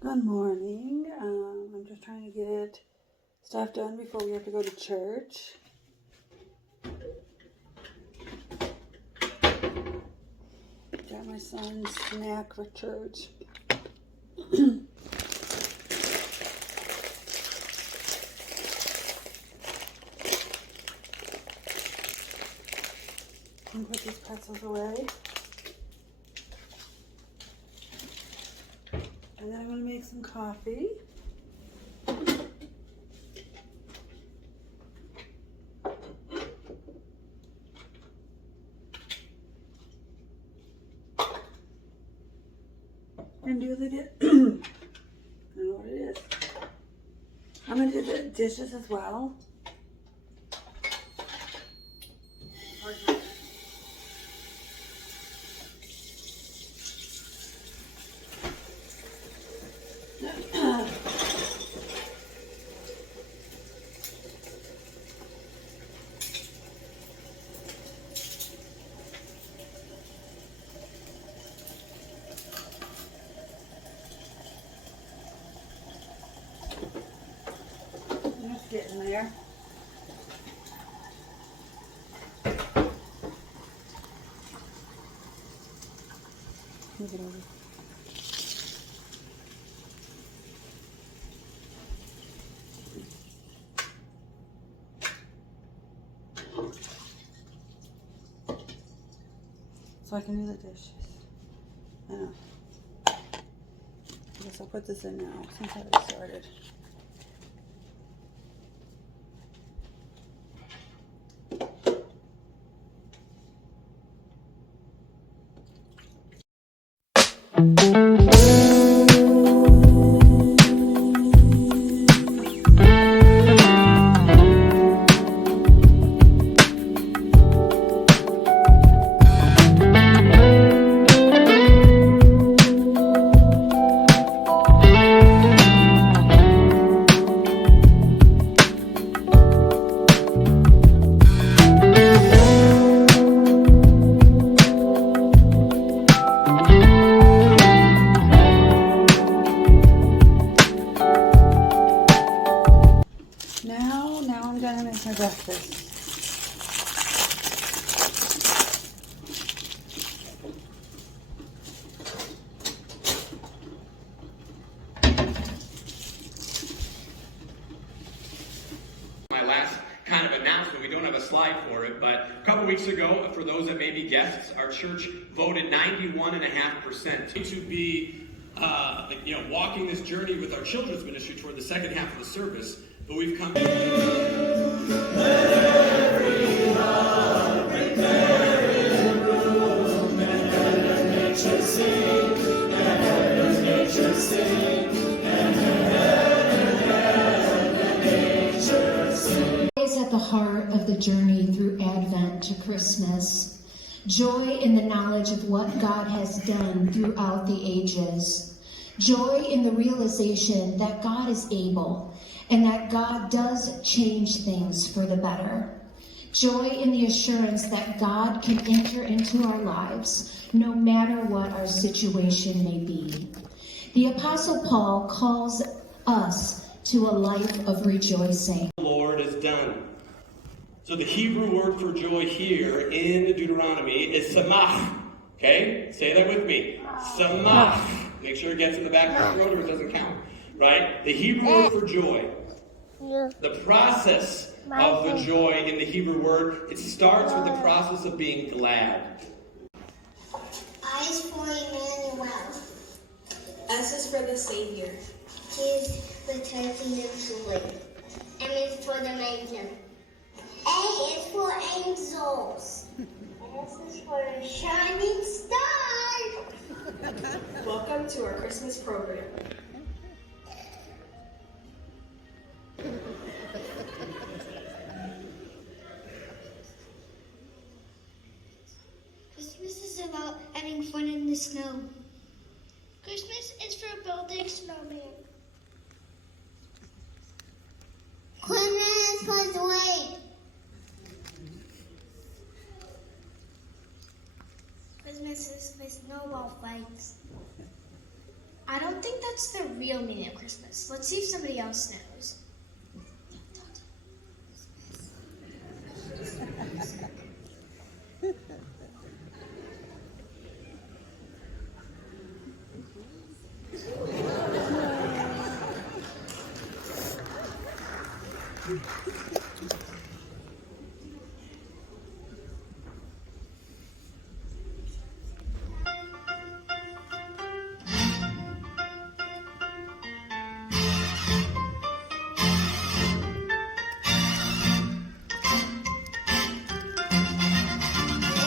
Good morning. I'm just trying to get stuff done before we have to go to church. Got my son's snack for church. And put these pretzels away. And then I'm going to make some coffee. And do the I don't know what it is. I'm going to do the dishes as well. Just getting there. Move it over. So I can do the dishes. I know. I guess I'll put this in now since I already started. Now I'm gonna make my breakfast. My last kind of announcement, we don't have a slide for it, but a couple weeks ago, for those that may be guests, our church voted 91.5% to be walking this journey with our children's ministry toward the second half of the service. But we've come At the heart of the journey through Advent to Christmas, joy in the knowledge of what God has done throughout the ages, joy in the realization that God is able and that God does change things for the better, joy in the assurance that God can enter into our lives no matter what our situation may be. The Apostle Paul calls us to a life of rejoicing. the Lord has done. So the Hebrew word for joy here in Deuteronomy is samach. Okay? Say that with me. Samach. Make sure it gets in the back of the throat or it doesn't count. Right? The Hebrew word for joy. The process of the joy in the Hebrew word, it starts with the process of being glad. I is for Emmanuel. S is for the Savior. T is for taking him to live. M is for the maiden. A is for angels. S is for a shining star. Welcome to our Christmas program. Christmas is about having fun in the snow. Christmas is for building snowman. Christmas is for joy. Christmas is for snowball fights. I don't think that's the real meaning of Christmas. Let's see if somebody else knows.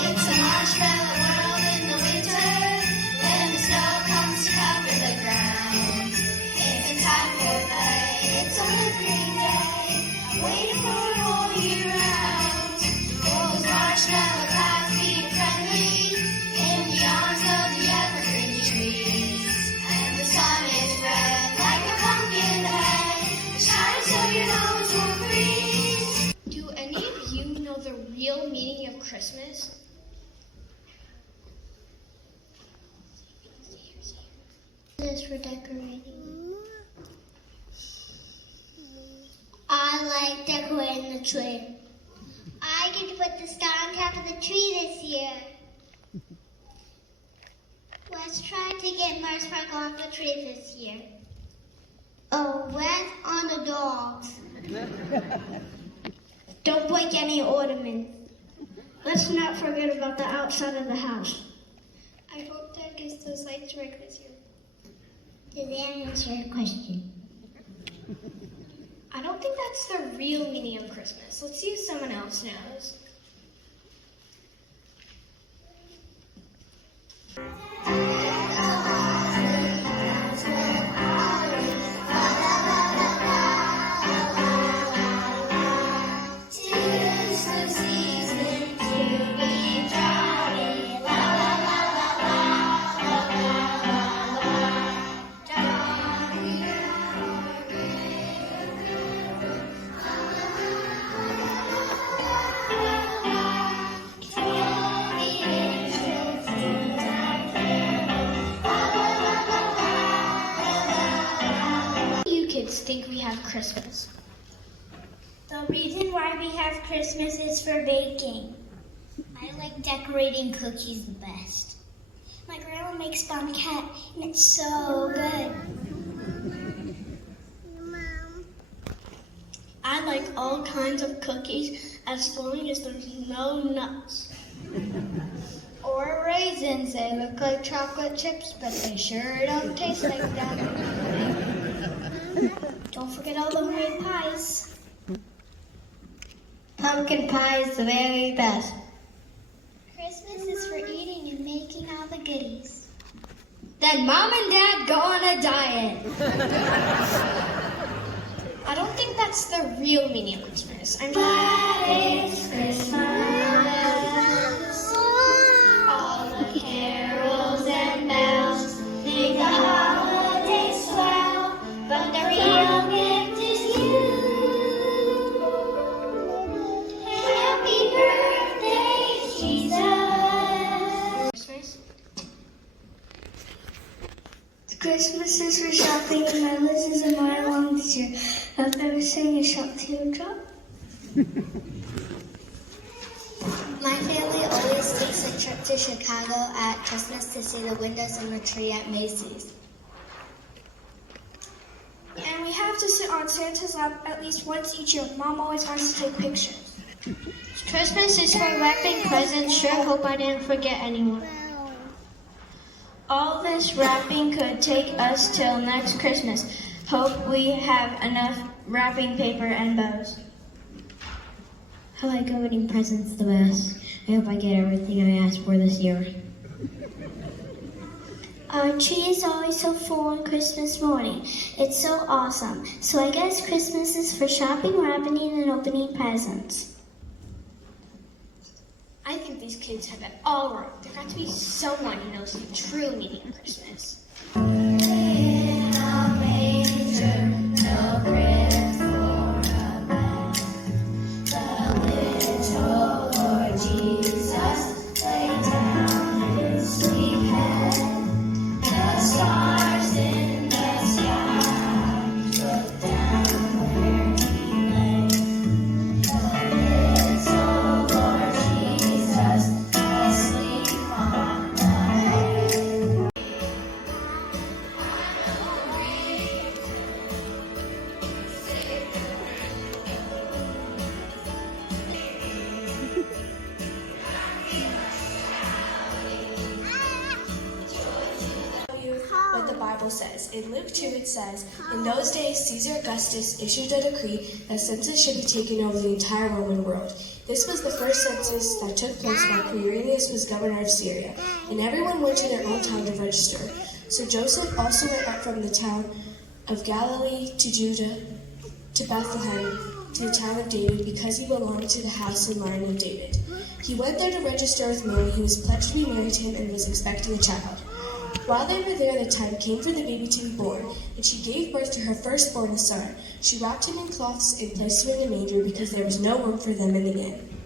It's a marshmallow world in the winter, when the snow comes to cover the ground. It's a time for play, it's a green day, waiting for it all year round. Those marshmallow clouds being friendly, in the arms of the evergreen trees. And the sun is red like a pumpkin head, shining so your nose won't freeze. Do any of you know the real meaning of Christmas? This for decorating. I like decorating the tree. I get to put the star on top of the tree this year. Let's try to get marshmallow off the tree this year. Oh, red on the dogs. Don't break any ornaments. Let's not forget about the outside of the house. I hope Dad gets those lights right this year. Did that answer your question? I don't think that's the real meaning of Christmas. Let's see if someone else knows. Tis the season to be jolly, la la la la la, la la la la. Jolly our You kids think we have Christmas? The reason why we have Christmas is for baking. I like decorating cookies the best. My grandma makes banquet and it's so good. Mom. I like all kinds of cookies as long as there's no nuts. Or raisins. They look like chocolate chips, but they sure don't taste like that. Don't forget all the homemade pies. Pumpkin pie is the very best. Christmas is for eating and making all the goodies. Then Mom and Dad go on a diet. I don't think that's the real meaning of Christmas. I'm But it's Christmas. All the carols and bells make the holiday swell. But the real gift is you. Happy birthday, Jesus. Christmas. Christmas is for shopping, and my list is a mile long this year. I've never seen a shop teardrop. My family always takes a trip to Chicago at Christmas to see the windows and the tree at Macy's. And we have to sit on Santa's lap at least once each year. Mom always wants to take pictures. Christmas is for wrapping presents. Sure hope I didn't forget anyone. All this wrapping could take us till next Christmas. Hope we have enough wrapping paper and bows. I like opening presents the best. I hope I get everything I asked for this year. Our tree is always so full on Christmas morning. It's so awesome. So I guess Christmas is for shopping, wrapping, and opening presents. I think these kids have it all wrong. There got to be someone who knows the true meaning of Christmas. In a manger, no crib for a bed. The little Lord Jesus lay down his sweet head. The stars in says. In Luke 2 it says, "In those days Caesar Augustus issued a decree that census should be taken over the entire Roman world. This was the first census that took place while Quirinius was governor of Syria, and everyone went to their own town to register. So Joseph also went up from the town of Galilee to Judah, to Bethlehem, to the town of David, because he belonged to the house and line of David. He went there to register with Mary, who was pledged to be married to him and was expecting a child. While they were there, the time came for the baby to be born, and she gave birth to her firstborn, a son. She wrapped him in cloths and placed him in a manger because there was no room for them in the inn."